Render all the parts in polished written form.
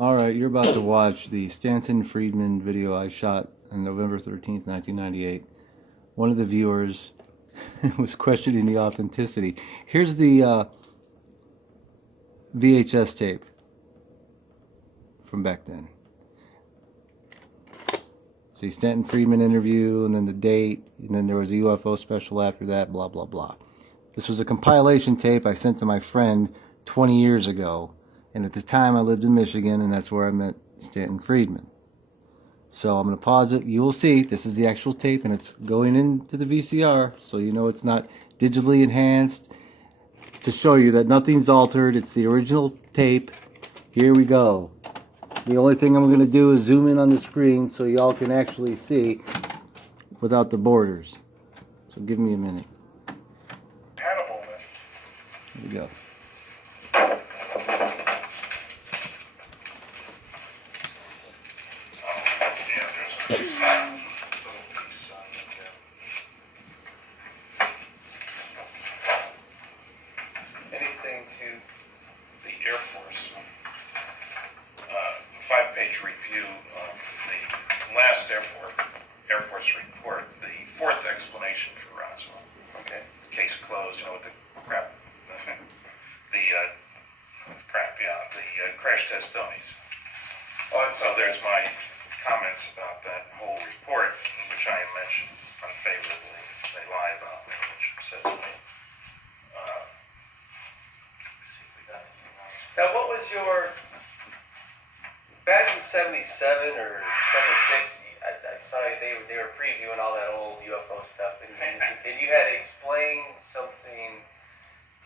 Alright, you're about to watch the Stanton Friedman video I shot on November 13th, 1998. One of the viewers was questioning the authenticity. Here's the VHS tape from back then. See, Stanton Friedman interview, and then the date, and then there was a UFO special after that, blah, blah, blah. This was a compilation tape I sent to my friend 20 years ago. And at the time, I lived in Michigan, and that's where I met Stanton Friedman. So I'm going to pause it. You will see, this is the actual tape, and it's going into the VCR, so you know it's not digitally enhanced, to show you that nothing's altered. It's the original tape. Here we go. The only thing I'm going to do is zoom in on the screen so y'all can actually see without the borders. So give me a minute. Here we go. Anything to the Air Force. 5-page review of the last Air Force report, the fourth explanation for Roswell. Okay. Case closed, you know, with the crap, the crash test dummies. Oh, so there's my comments about that whole report, which I mentioned unfavorably. They lie about me, which says to me. See if we got anything else. Now, what was your, back in 77 or 76, I saw they were previewing all that old UFO stuff, and you had to explain something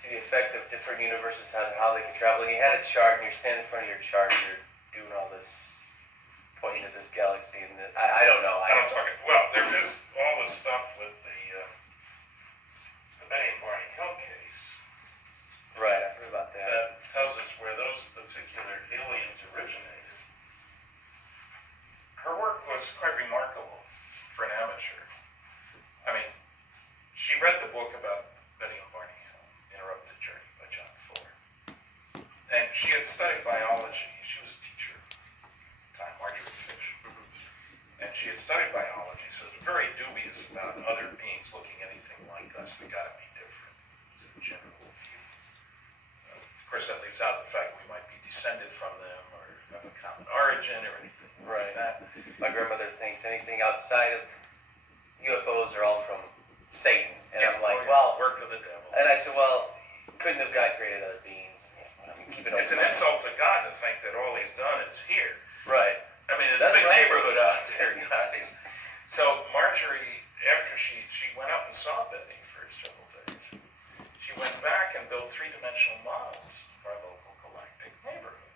to the effect of different universes, how they could travel. And you had a chart, and you're standing in front of your chart, and you're doing all this, pointing to this galaxy, and I don't know. I don't talk it. Well, there is all the stuff with the Betty and Barney Hill case. Right, I heard about that. That tells us where those particular aliens originated. Her work was quite remarkable for an amateur. I mean, she read the book about Betty and Barney Hill, Interrupted Journey by John Fuller. And she had studied biology. She was a teacher at the time, Marjorie Fish. And she had studied biology, so it was very dubious about other beings looking anything like us. They got to be different. It's a general view. Of course, that leaves out the fact we might be descended from them or have a common origin or anything like that. My grandmother thinks anything outside of UFOs are all from Satan. And I'm like, well, work of the devil. And I said, well, couldn't have God created other beings? I mean, keep it open. It's an insult to God to think that all he's done is here. Right. I mean, there's a big neighborhood out there, guys. So Marjorie, after she went up and saw Betty for several days, she went back and built three-dimensional models of our local galactic neighborhood.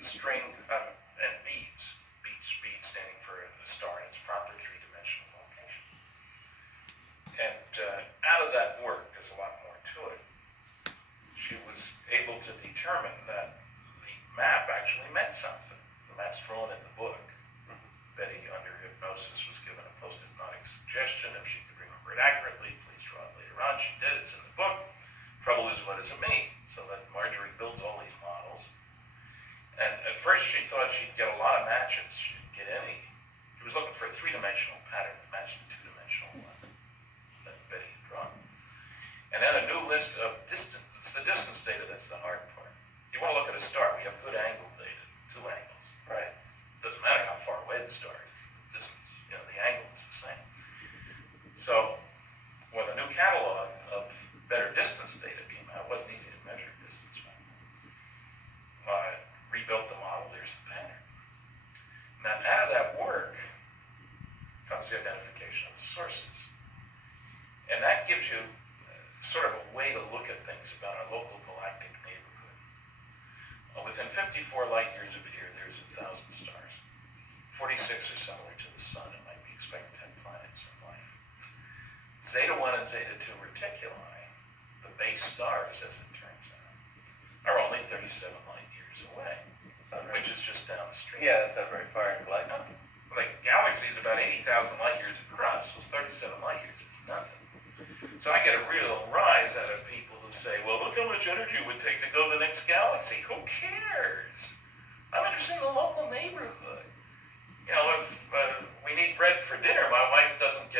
String and beads. Beads standing for a star in its proper three-dimensional location. And out of that work, there's a lot more to it. She was able to determine that the map actually meant something. The map's drawn in the book. Betty, under hypnosis, was given a post-hypnotic suggestion. If she could remember it accurately, please draw it later on. She did. It's in the book. Trouble is, what does it mean? So that Marjorie builds all these models. And at first she thought she'd get a lot of matches. She didn't get any. She was looking for a three-dimensional pattern that matched the two-dimensional one that Betty had drawn. And then a new list of distance. It's the distance data that's the hard part. You want to look at a star. We have good angle data, 2 angles. Right. It doesn't matter how far away the star is. The distance, the angle is the same. So when the new catalog of better distance data came out, it wasn't easy to measure distance. Rebuilt the model, there's the pattern. Now, out of that work comes the identification of the sources. And that gives you sort of a way to look at things about our local galactic neighborhood. Within 54 light years of here, there's 1,000 stars. 46 are similar to the sun and might be expected to have planets and life. Zeta 1 and Zeta 2 reticuli, the base stars, as it turns out, are only 37 light years away, which is just down the street. Yeah, that's not very far in light. No. Like the galaxy is about 80,000 light years across, so 37 light years is nothing. So I get a real rise out of people who say, well, look how much energy it would take to go to the next galaxy. Who cares? I'm interested in the local neighborhood. You know, if we need bread for dinner, my wife doesn't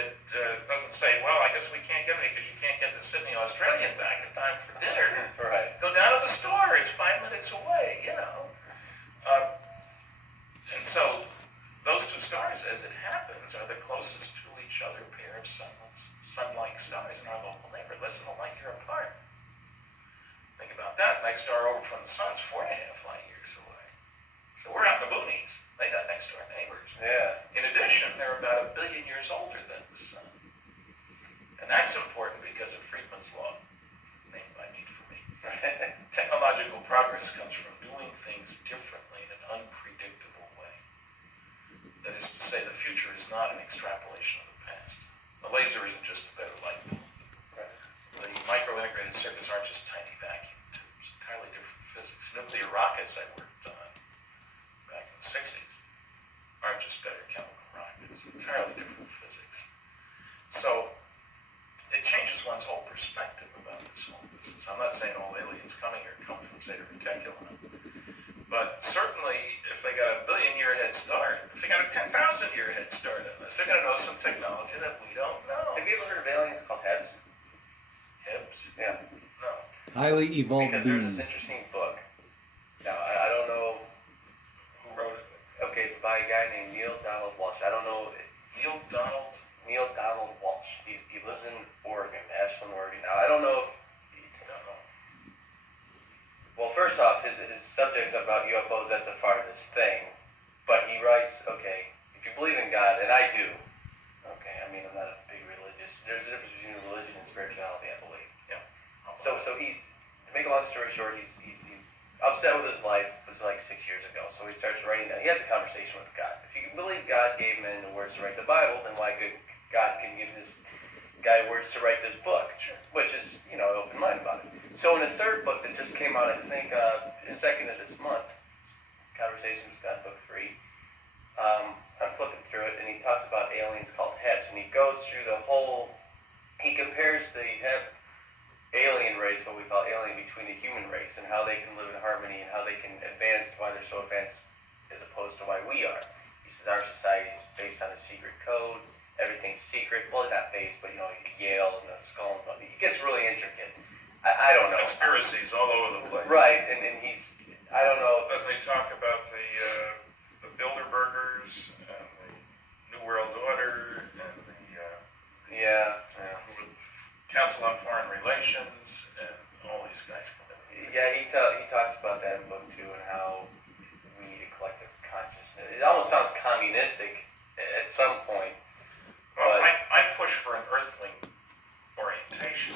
say, well, I guess we can't get it because you can't get the Sydney Australian back in time for dinner. Right. Go down to the store. It's 5 minutes away, you know. And so those two stars, as it happens, are the closest to each other pair of sun-like stars in our local neighborhood, less than a light year apart. Think about that. Next star over from the sun is 4.5 light years away. So we're out in the boonies. They got next door neighbors. Yeah. In addition, they're about 1 billion years older than the sun. And that's important because of Friedman's law, named by me for me. Technological progress comes from doing things differently in an unpredictable way. That is to say, the future is not an extrapolation of the past. The laser isn't just a better light bulb. The micro-integrated circuits aren't just tiny vacuum tubes. Entirely different physics. Nuclear rockets I worked on back in the 60s aren't just better chemical rockets. Entirely different physics. So it changes one's whole perspective about this whole business. I'm not saying all aliens coming here come from Zeta Reticuli, but certainly if they got a 1 billion year head start, if they got a 10,000 year head start on us, they're going to know some technology that we don't know. Have you ever heard of aliens called Hebs? Hebs? Yeah. No. Highly evolved Because there's beings. this interesting book. Now, I don't know. Who wrote it? Okay, it's by a guy named Neil Donald Walsh. I don't know. Neil Donald? Neil Donald Walsh. He lives in Oregon, Ashland, Oregon. Now, I don't know if... Don't know. Well, first off, his subjects about UFOs, that's a part of this thing. But he writes, okay, if you believe in God, and I do, okay, I mean, I'm not a big religious... There's a difference between religion and spirituality, I believe. Yeah. So he's, to make a long story short, he's upset with his life. It was like 6 years ago. So he starts writing down. He has a conversation with God. If you believe God gave men the words to write the Bible, then why could God can give this guy words to write this book? Sure. Which is, you know, open mind about it. So in the third book that just came out, I think, the 2nd of this month, Conversations with God, book 3, I'm flipping through it, and he talks about aliens called Hebs, and he goes through the whole. He compares the Heb alien race, what we call alien, between the human race and how they can live in harmony and how they can advance, why they're so advanced as opposed to why we are. He says our society is based on a secret code, everything's secret, well not based, but you know, Yale and the skull and stuff. It gets really intricate. I don't know. Conspiracies all over the place. Right, and he's, I don't know. Doesn't he talk about the Bilderbergers and the New World Order and the Yeah. Council on Foreign Relations and all these guys? Yeah, he talks about that in book 2 and how we need a collective consciousness. It almost sounds communistic at some point. Well, But I push for an earthling orientation.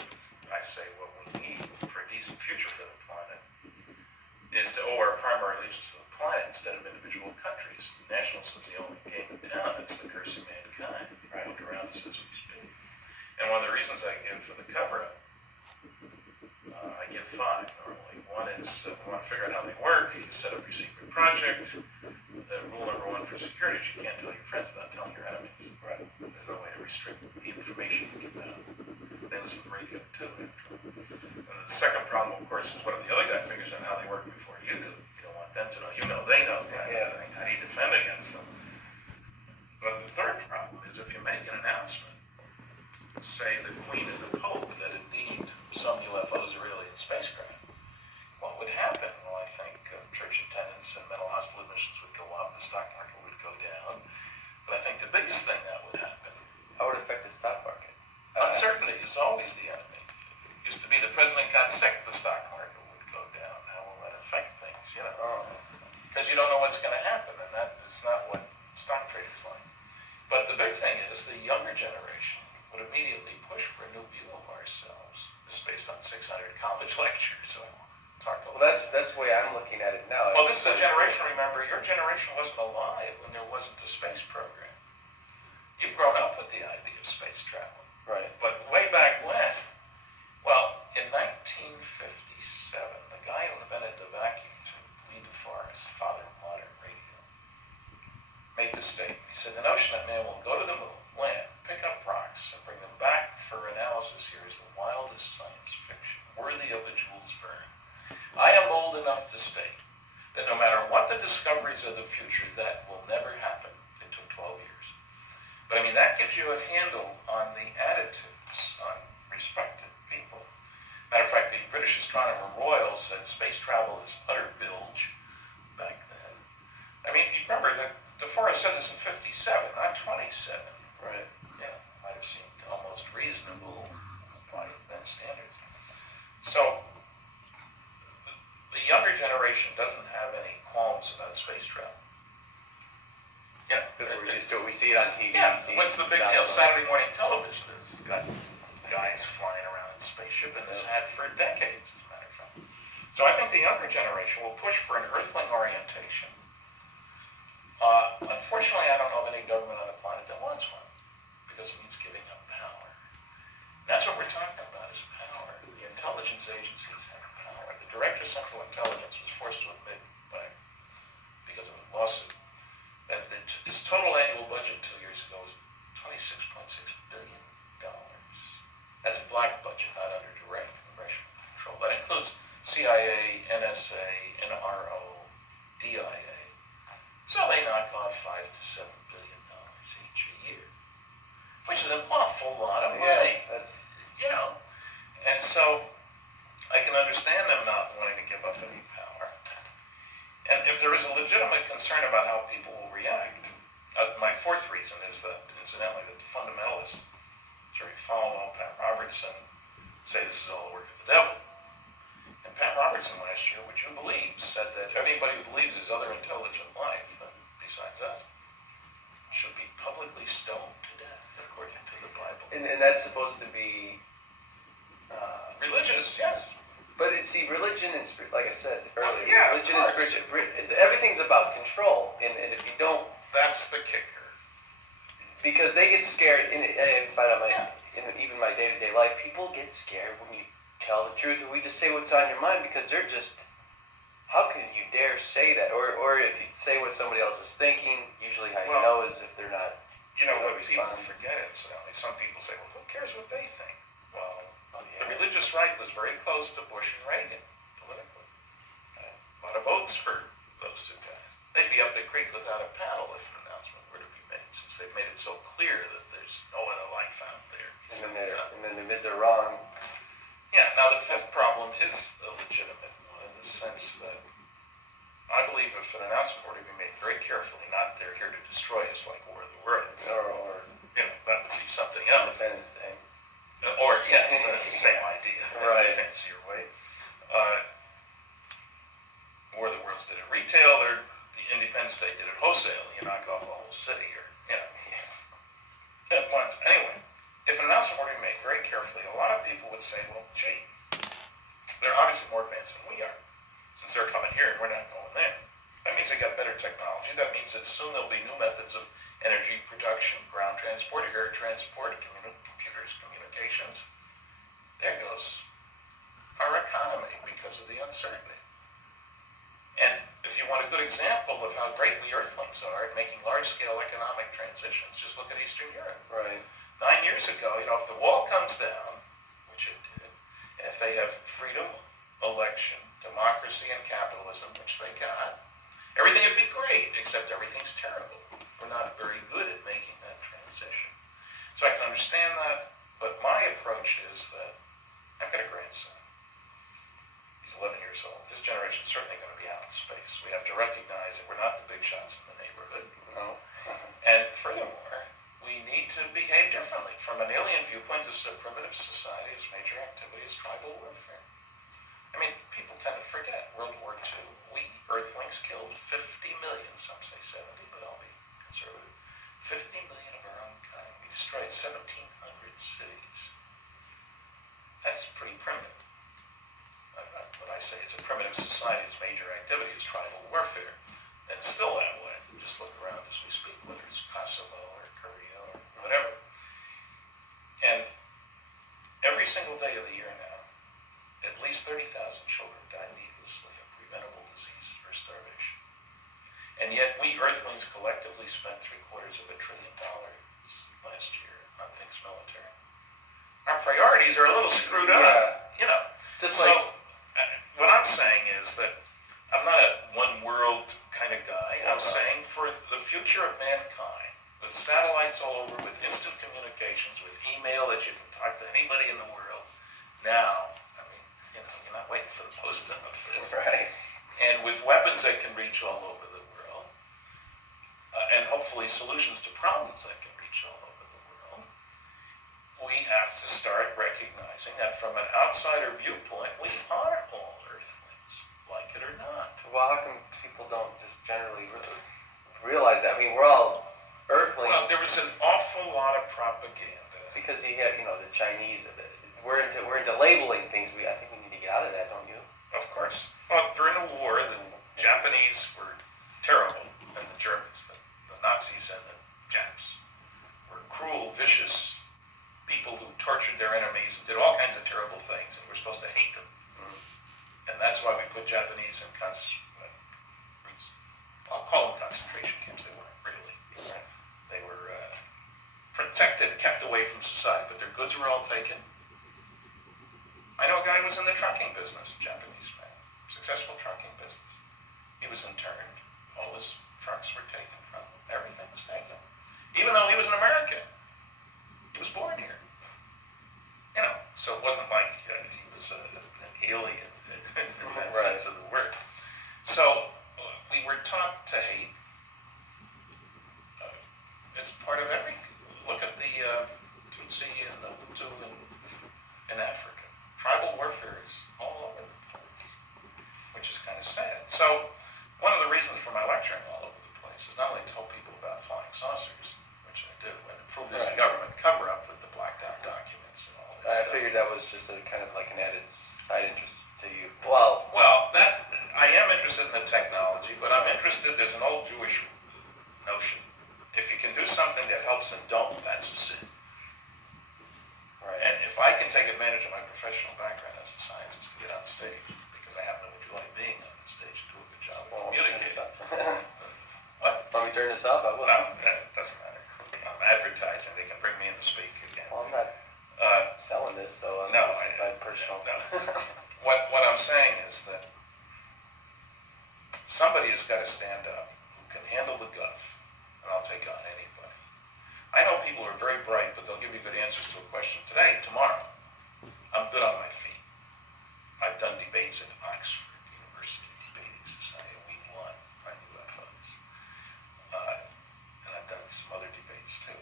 I say what we need for a decent future for the planet is to owe our primary allegiance to the planet instead of individual countries. Nationalism is the only game in town. It's the curse of mankind. Right. Look around us as we speak. And one of the reasons I give for the cover-up, I give 5 normally. One is we want to figure out how they work. You set up your secret project. Rule number 1 for security is you can't tell your friends without telling your enemies. Right. There's no way to restrict the information you give out. They listen to the radio too. And the second problem, of course, is what if the other guy figures out how they work before you do? You don't want them to know. You know they know. Yeah. How do you defend against them? But the third problem is if you make an announcement, say the Queen and the Pope, that indeed some UFOs are alien spacecraft, what would happen? Well, I think church attendance and mental hospital admissions would go up, the stock market would go down. But I think the biggest thing that would happen... how would it affect the stock market? Uncertainty is always the enemy. It used to be the president got sick, the stock market would go down. How will that affect things, you know? Because you don't know what's going to happen, and that is not what stock traders like. But the big thing is the younger generation would immediately push for a new view of ourselves. This is based on 600 college lectures, so Well, that's the way I'm looking at it now. Well, this is a generation, remember, your generation wasn't alive when there wasn't a space program. You've grown up with the idea of space travel. Right. But way back when, well, in 1957, the guy who invented the vacuum tube, Lee DeForest, father of modern radio, made this statement. He said, the notion that man will go to the moon, land, pick up rocks, and bring them back for analysis here is the wildest science fiction, worthy of a Jules Verne. I am old enough to state that no matter what the discoveries of the future, that will never happen. It took 12 years. But I mean, that gives you a handle on the attitudes on respected people. Matter of fact, the British Astronomer Royal said space travel is utter bilge back then. I mean, you remember that DeForest said this in 57, not 27. Right. Yeah, might have seemed almost reasonable by then standards. So, the younger generation doesn't have any qualms about space travel. Yeah, We see it on TV. yeah. What's the big deal? Saturday morning television has got guys flying around in a spaceship and has had for decades, as a matter of fact. So I think the younger generation will push for an earthling orientation. Unfortunately, I don't know of any government on the planet that wants one, because it means giving up power. That's what we're talking about, is power. The intelligence agencies have power. The Director of Central Intelligence was forced to admit, because of a lawsuit, that his total annual budget 2 years ago was $26.6 billion. That's a black budget, not under direct congressional control. That includes CIA, NSA, NRO, DIA. So they knock off $5 to $7 billion each a year, which is an awful lot of money. Yeah, that's... You know, and so I can understand them not wanting to give up any power. And if there is a legitimate concern about how people will react, my fourth reason is that, incidentally, that the fundamentalists, Jerry Falwell, Pat Robertson, say this is all the work of the devil. And Pat Robertson last year, would you believe, said that anybody who believes there's other intelligent life besides us should be publicly stoned to death, according to the Bible. And that's supposed to be... religious, yes. But see, religion and like I said earlier, yeah, religion and spiritual, everything's about control. And if you don't... That's the kicker. Because they get scared, and I find out even my day-to-day life, people get scared when you tell the truth, and we just say what's on your mind, because they're just, how could you dare say that? Or if you say what somebody else is thinking, usually how you know is if they're not. You know what people forget, incidentally. Some people say, well, who cares what they think? Well, the religious right was very close to Bush and Reagan, politically. A lot of votes for those two guys. They'd be up the creek without a paddle if an announcement were to be made, since they've made it so clear that there's no other life out there. And then they admit they're wrong. Yeah, now the fifth problem is a legitimate one, in the sense that I believe if an announcement were to be made very carefully, not they're here to destroy us like War of the Worlds, Or you know, that would be something else. Independence Day. Or, yes, that's the same idea, Right. in a fancier way. War of the Worlds did it retail, or the Independence Day did it wholesale. You knock off a whole city, or, you know, at once. Anyway, if an announcement were to be made very carefully, a lot of people would say, well, gee, they're obviously more advanced than we are, since they're coming here and we're not going there. That means they got better technology. That means that soon there'll be new methods of energy production, ground transport, air transport, computers, communications. There goes our economy because of the uncertainty. And if you want a good example of how great we Earthlings are at making large-scale economic transitions, just look at Eastern Europe. Right. 9 years ago, you know, if the wall comes down, which it did, and if they have freedom, election, democracy, and capitalism, which they got, everything would be great, except everything's terrible. We're not very good at making that transition. So I can understand that, but my approach is that I've got a grandson. He's 11 years old. His generation's certainly going to be out in space. We have to recognize that we're not the big shots in the neighborhood. No. And furthermore, we need to behave differently. From an alien viewpoint, this is a primitive society whose major activity is tribal warfare. I mean, people tend to forget. World War II, we Earthlings killed 50 million, some say 70, but I'll be conservative. 50 million of our own kind. We destroyed 1,700 cities. That's pretty primitive. When I say it's a primitive society, its major activity is tribal warfare. And it's still that way. Just look around as we speak, whether it's Kosovo or Korea or whatever. And every single day of the year now, at least 30,000 children die needlessly of preventable disease or starvation. And yet we Earthlings collectively spent $750 billion last year on things military. Our priorities are a little screwed up, you know. Just so like... what I'm saying is that I'm not a one-word future of mankind, with satellites all over, with instant communications, with email that you can talk to anybody in the world. Now, I mean, you're not waiting for the post office. Right. And with weapons that can reach all over the world, and hopefully solutions to problems that can reach all over the world, we have to start recognizing that from an outsider viewpoint, we are all Earthlings, like it or not. Well, how come people don't just generally realize that? I mean, we're all Earthlings. Well, there was an awful lot of propaganda. Because you have, the Chinese. We're into labeling things. I think we need to get out of that, don't you? Of course. Well, during the war, the Japanese were terrible, and the Germans, the Nazis and the Japs, were cruel, vicious people who tortured their enemies and did all kinds of terrible things, and we're supposed to hate them. And that's why we put Japanese in I'll call them concentration camps. They weren't really. They were protected, kept away from society, but their goods were all taken. I know a guy who was in the trucking business, a Japanese man, successful trucking business. He was interned. All his trucks were taken from him. Everything was taken. Even though he was an American. He was born here. So it wasn't like he was an alien in that sense of the word. So we were taught to hate. It's part of every. Look at the Tutsi and the Hutu in Africa. Tribal warfare is all over the place, which is kind of sad. So one of the reasons for my lecturing all over the place is not only to tell people about flying saucers, which I do, and to prove there's a government cover-up with the blacked out documents and all this I stuff. figured that was just a kind of like an added side interest to you. Well, That I am interested in the technology, but I'm interested. There's an old Jewish notion: if you can do something that helps and don't, that's a sin. right. And if I can take advantage of my professional background as a scientist to get on stage, because I happen to enjoy being on the stage and do a good job of communicating. What? Want me to turn this up? I will. Well, it doesn't matter. I'm advertising. They can bring me in to speak again. Well, I'm not selling this, so I'm No, my personal. no. What I'm saying is that somebody has got to stand up who can handle the guff, and I'll take on anybody. I know people who are very bright, but they'll give you good answers to a question today, tomorrow. I'm good on my feet. I've done debates at Oxford University Debating Society, and we won on UFOs. And I've done some other debates too.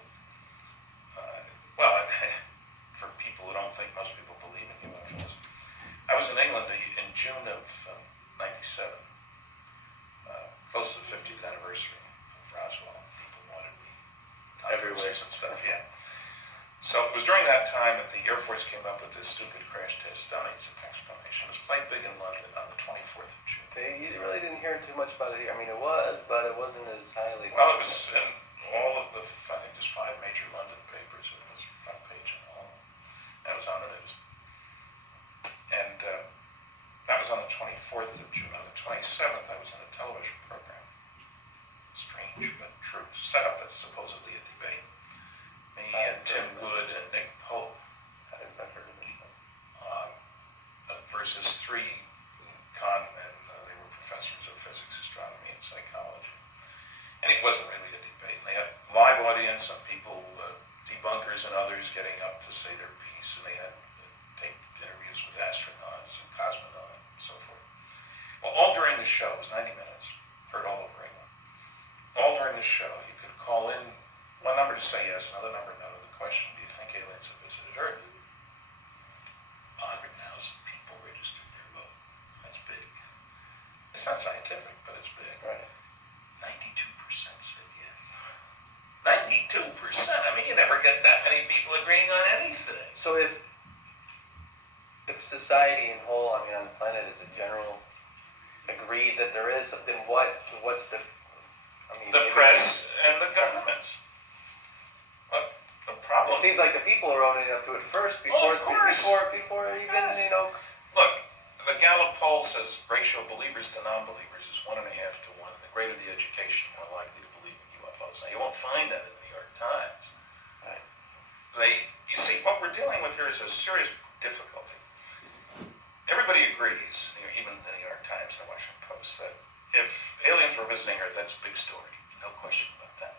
For people who don't think most people believe in UFOs. I was in England in June of '97, close to the 50th anniversary of Roswell. People wanted me Everywhere. and stuff, yeah. So it was during that time that the Air Force came up with this stupid crash test dummies explanation. It was played big in London on the 24th of June. You really didn't hear too much about it here. I mean, it was, but it wasn't as highly. Well, it was in all of the, I think there's 5 major London papers. It was front page and all. And it was on the news. And that was on the 24th of June. On the 27th, I was in a television program. Strange, but true. Set up as supposedly a debate. Me and Tim Good and Nick Pope I've heard of it. versus 3 con men. They were professors of physics, astronomy, and psychology. And it wasn't really a debate. They had live audience, some people, debunkers and others getting up to say their piece, and they had taped interviews with astronauts and cosmonauts and so forth. Well, all during the show, it was 90 minutes, heard all over England. All during the show, you could call in one number to say yes, another number no to the question, do you think aliens have visited Earth? 100,000 people registered their vote. That's big. It's not scientific, but it's big. Right. 92% said yes. 92%? I mean, you never get that many people agreeing on anything. So if society in whole, I mean, on the planet as a general, agrees that there is something, what's the, I mean, The press and the governments. But the problem... It seems like the people are owning up to it first Oh, of course. before even, Yes. Look, the Gallup poll says ratio of believers to non-believers is 1.5 to 1. The greater the education, the more likely to believe in UFOs. Now, you won't find that in the New York Times. Right. You see, what we're dealing with here is a serious difficulty. Everybody agrees, even the New York Times and the Washington Post, that if aliens were visiting Earth, that's a big story. no question about that.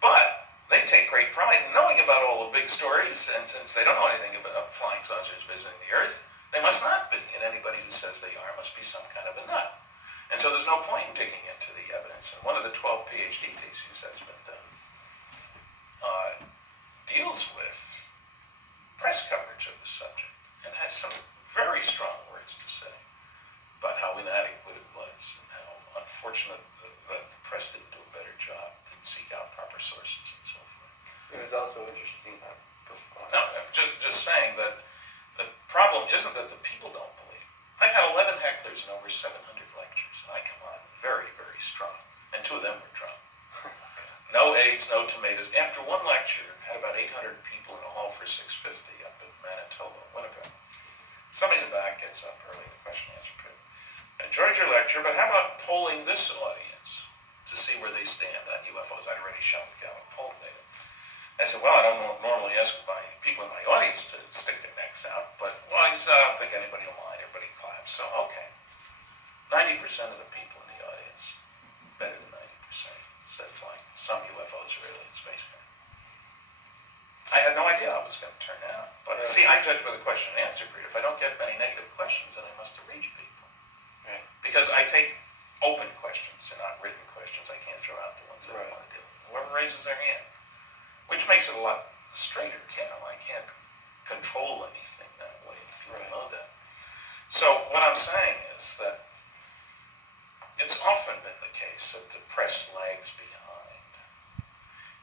But they take great pride in knowing about all the big stories, and since they don't know anything about flying saucers visiting the Earth, they must not be, and anybody who says they are must be some kind of a nut. And so there's no point in digging into the evidence. And one of the 12 PhD theses that's been done deals with press coverage of the subject and has some very strong words to say about how inadequate it was and how unfortunate that the press didn't do a better job, didn't seek out proper sources and so forth. It was also interesting. No, I'm just saying that the problem isn't that the people don't believe. I've had 11 hecklers and over 700 lectures, and I come on very, very strong, and 2 of them were drunk. No eggs, no tomatoes. After one lecture, had about 800 people in a hall for 650 up in Manitoba, Winnipeg. Somebody in the back gets up early in the question and answer period. Enjoyed your lecture, but how about polling this audience to see where they stand on UFOs? I'd already shown the Gallup poll data. I said, well, I don't normally ask my people in my audience to stick their necks out, but well, I said, I don't think anybody will mind. Everybody claps. So, okay. 90% of the people in the audience, better than 90%, said flying some UFOs are alien spacecraft. I had no idea how it was going to turn out. But see, I judge by the question and answer period. If I don't get many negative questions, then I must have reached people. Right. Because I take open questions, they're not written questions. I can't throw out the ones that I want to do. Whoever raises their hand, which makes it a lot straighter. I can't control anything that way. People know that. So what I'm saying is that it's often been the case that the press lags behind.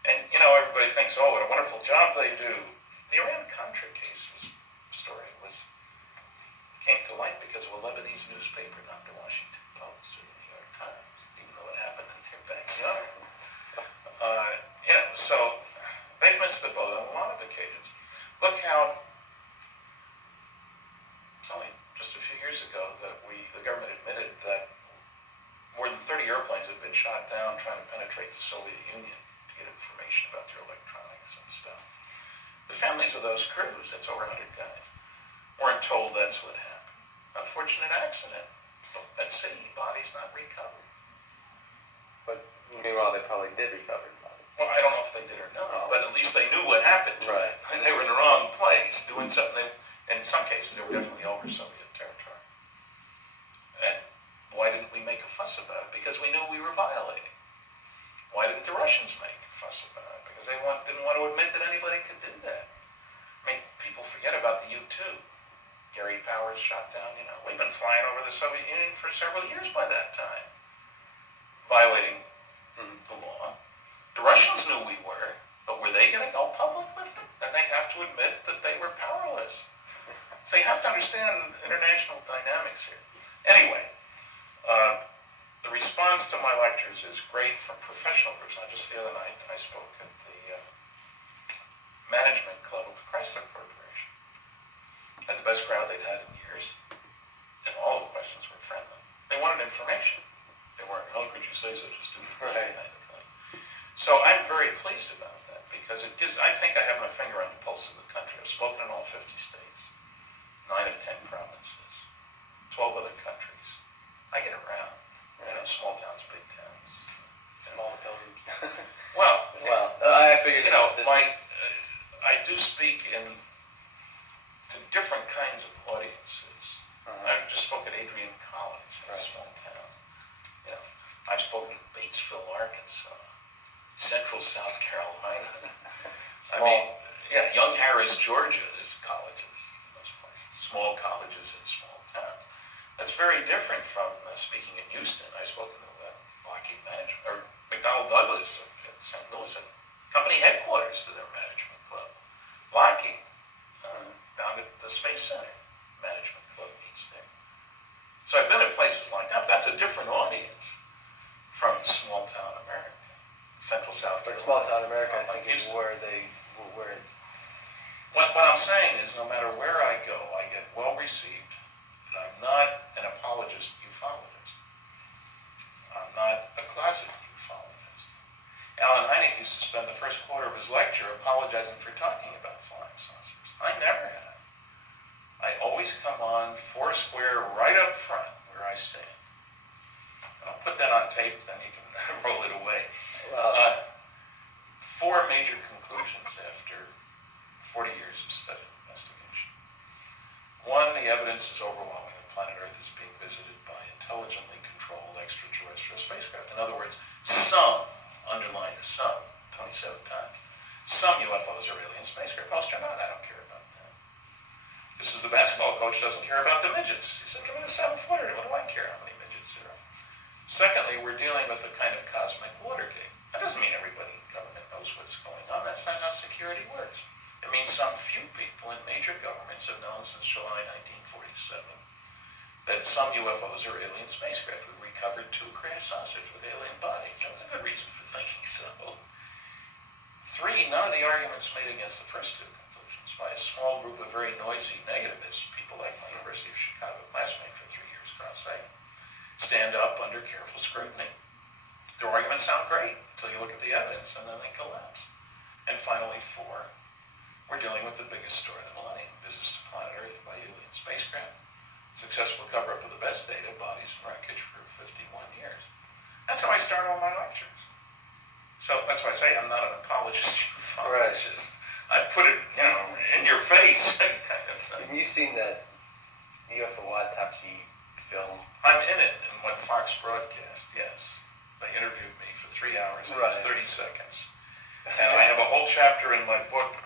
And, everybody thinks, oh, what a wonderful job they do. The Iran-Contra case came to light because of a Lebanese newspaper, not the Washington Post or the New York Times, even though it happened in their backyard. So they've missed the boat on a lot of occasions. Look how, it's only just a few years ago that the government admitted that more than 30 airplanes had been shot down trying to penetrate the Soviet Union to get information about their electronics and stuff. The families of those crews, that's over 100 guys, weren't told that's what happened. Unfortunate accident. At sea, bodies not recovered. But meanwhile, they probably did recover bodies. Well, I don't know if they did or not, but at least they knew what happened to them. And they were in the wrong place, doing something. In some cases, they were definitely over Soviet territory. And why didn't we make a fuss about it? Because we knew we were violating. Why didn't the Russians make a fuss about it? Because they didn't want to admit that anybody could do that. I mean, people forget about the U-2. Gary Powers shot down, we've been flying over the Soviet Union for several years by that time, violating the law. The Russians knew we were, but were they going to go public with it? Then they'd have to admit that they were powerless. So you have to understand international dynamics here. Anyway, the response to my lectures is great from professional groups. Not just the other night, I spoke at the management club of the Chrysler Corporation. Had the best crowd they'd had in years, and all the questions were friendly. They wanted information. They weren't, how could you say such a stupid thing, kind of thing. So I'm very pleased about that, because I think I have my finger on the pulse of the country. I've spoken in all 50 states, 9 of 10 provinces, 12 other countries. I get around, small towns, big towns. Small towns. Well, I figured I do speak to different kinds of audiences. I just spoke at Adrian College, a small town. I've spoken in Batesville, Arkansas, Central South Carolina. Young Harris, Georgia. There's colleges in those places, small colleges in small towns. That's very different from speaking in Houston. I spoke in Lockheed Management, or McDonnell Douglas in St. Louis, and company headquarters to their management club. Lockheed, down at the Space Center, management club meets there. So I've been at places like that, but that's a different audience from small town America. Central South Carolina. But small town America, I think, is where What I'm saying is, no matter where I go, I get well received, and I'm not an apologist ufologist. I'm not a closet ufologist. Alan Hynek used to spend the first quarter of his lecture apologizing for talking about flying saucers. I never have. I always come on foursquare right up front where I stand. And I'll put that on tape, then you can roll it away. extraterrestrial spacecraft. In other words, some, underline the some, 27 times, some UFOs are alien spacecraft. Most are not. I don't care about that. Just as the basketball coach doesn't care about the midgets. He said, give me the 7-footer. What do I care how many midgets there are? Secondly, we're dealing with a kind of cosmic Watergate. That doesn't mean everybody in government knows what's going on. That's not how security works. It means some few people in major governments have known since July 1947 that some UFOs are alien spacecraft. We recovered 2 crash saucers with alien bodies. That was a good reason for thinking so. 3, none of the arguments made against the first 2 conclusions by a small group of very noisy negativists, people like my University of Chicago classmate for 3 years cross-site, stand up under careful scrutiny. Their arguments sound great until you look at the evidence, and then they collapse. And finally, 4, we're dealing with the biggest story of the millennium, visits to planet Earth by alien spacecraft, successful cover-up of the best data, bodies and wreckage for 51 years. That's how I start all my lectures. So that's why I say I'm not an apologist, ufologist. I put it, in your face, kind of thing. Have you seen that UFO Autopsy film? I'm in it in what Fox broadcast, yes. They interviewed me for 3 hours, and it was 30 seconds. And I have a whole chapter in my book,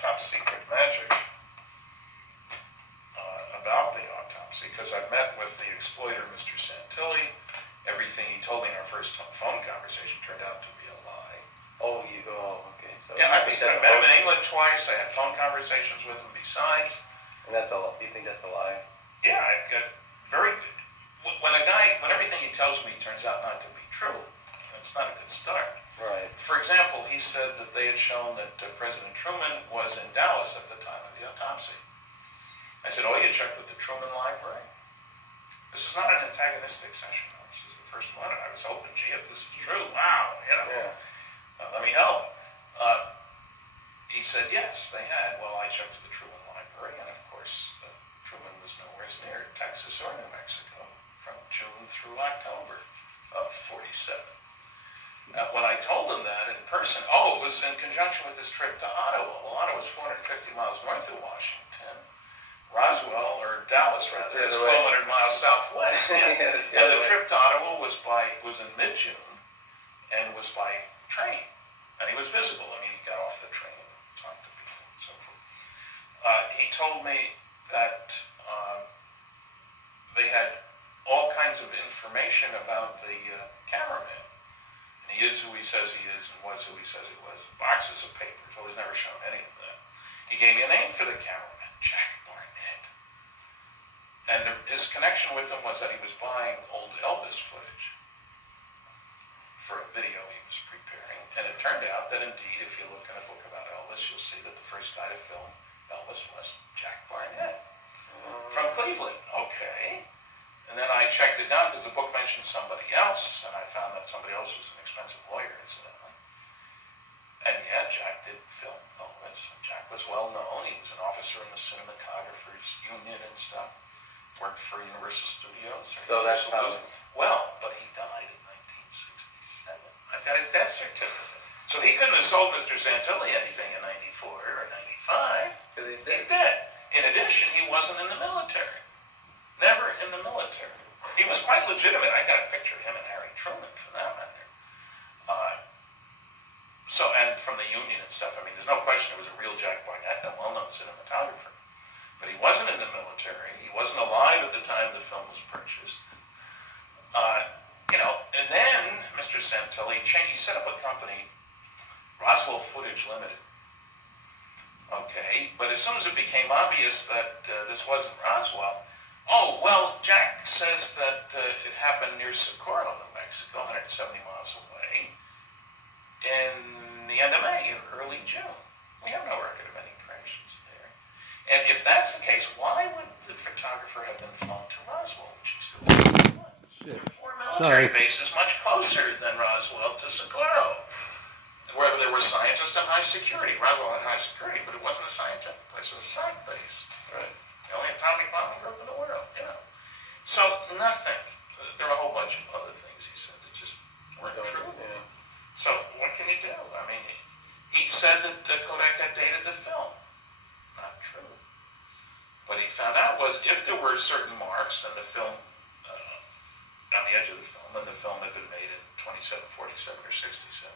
Top Secret Magic, about the autopsy, because I met with the exploiter, Mr. Santilli. Everything he told me in our first phone conversation turned out to be a lie. Okay. So Yeah, I met him in England twice. I had phone conversations with him besides. And that's all. You think that's a lie? Yeah, I've got very good. When everything he tells me turns out not to be true, it's not a good start. Right. For example, he said that they had shown that President Truman was in Dallas at the time of the autopsy. I said, you checked with the Truman Library? This is not an antagonistic session. This is the first one, and I was hoping, gee, if this is true, wow, Yeah. let me help. He said, yes, they had. Well, I checked with the Truman Library, and of course, Truman was nowhere near Texas or New Mexico from June through October of 47. When I told him that in person, it was in conjunction with his trip to Ottawa. Well, Ottawa was 450 miles north of Washington. Roswell, or Dallas rather, is 1,200 miles southwest. Yes. And the trip to Ottawa was in mid-June and was by train. And he was visible. I mean, he got off the train and talked to people and so forth. He told me that they had all kinds of information about the cameraman. And he is who he says he is and was who he says he was. Boxes of papers. Well, he's never shown any of that. He gave me a name for the cameraman, Jack Barnett. And his connection with him was that he was buying old Elvis footage for a video he was preparing. And it turned out that indeed, if you look in a book about Elvis, you'll see that the first guy to film Elvis was Jack Barnett from Cleveland. Okay. And then I checked it down because the book mentioned somebody else, and I found that somebody else was an expensive lawyer, incidentally. And yeah, Jack did film Elvis. Jack was well known. He was an officer in the cinematographers union and stuff. Worked for Universal Studios. So that's how. Well, but he died in 1967. I've got his death certificate. So he couldn't have sold Mr. Santilli anything in 94 or 95. Because He's dead. In addition, he wasn't in the military. Never in the military. He was quite legitimate. I got a picture of him and Harry Truman, for that matter. And from the Union and stuff, I mean, there's no question it was a real Jack Barnett, a well-known cinematographer. But he wasn't in the military. He wasn't alive at the time the film was purchased. And then Mr. Santilli he set up a company, Roswell Footage Limited. Okay, but as soon as it became obvious that this wasn't Roswell, Jack says that it happened near Socorro, New Mexico, 170 miles away, in the end of May or early June. We have no record of any crashes there. And if that's the case, why would the photographer have been flown to Roswell, which he said was? There are 4 military bases much closer than Roswell to Socorro, where there were scientists and high security. Roswell had high security, but it wasn't a scientific place. It was a psych base. Right. The only atomic bombing group in the world, So nothing. There were a whole bunch of other things he said that just weren't true. Yeah. So what can you do? I mean, he said that Kodak had dated the film. Not true. What he found out was if there were certain marks in the film on the edge of the film, and the film had been made in 2747 or 67.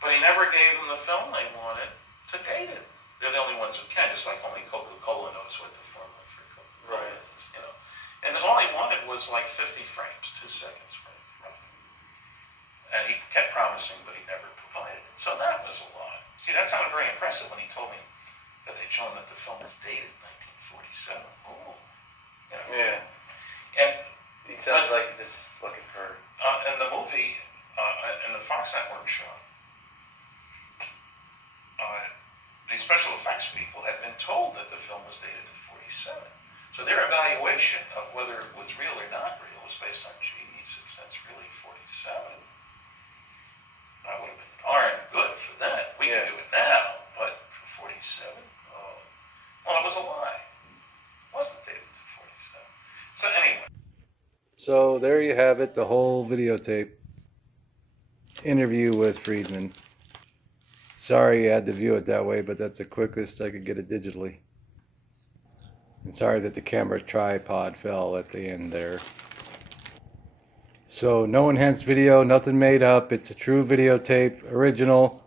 But he never gave them the film they wanted to date it. They're the only ones who can, just like only Coca-Cola knows what the formula for Coca-Cola is, you know. And then all he wanted was like 50 frames, 2 seconds worth, roughly. And he kept promising, but he never provided it. So that was a lie. See, that sounded very impressive when he told me that they'd shown that the film was dated 1947. Oh, you know. Yeah. And he sounds like he's just looking for. In the movie, in the Fox Network show, the special effects people had been told that the film was dated to 47. So their evaluation of whether it was real or not real was based on, geez, if that's really 47, that would have been darn good for that. We can do it now, but for 47? Oh. Well, it was a lie. It wasn't dated to 47. So anyway. So there you have it, the whole videotape interview with Friedman. Sorry you had to view it that way, but that's the quickest I could get it digitally. And sorry that the camera tripod fell at the end there. So no enhanced video, nothing made up. It's a true videotape, original.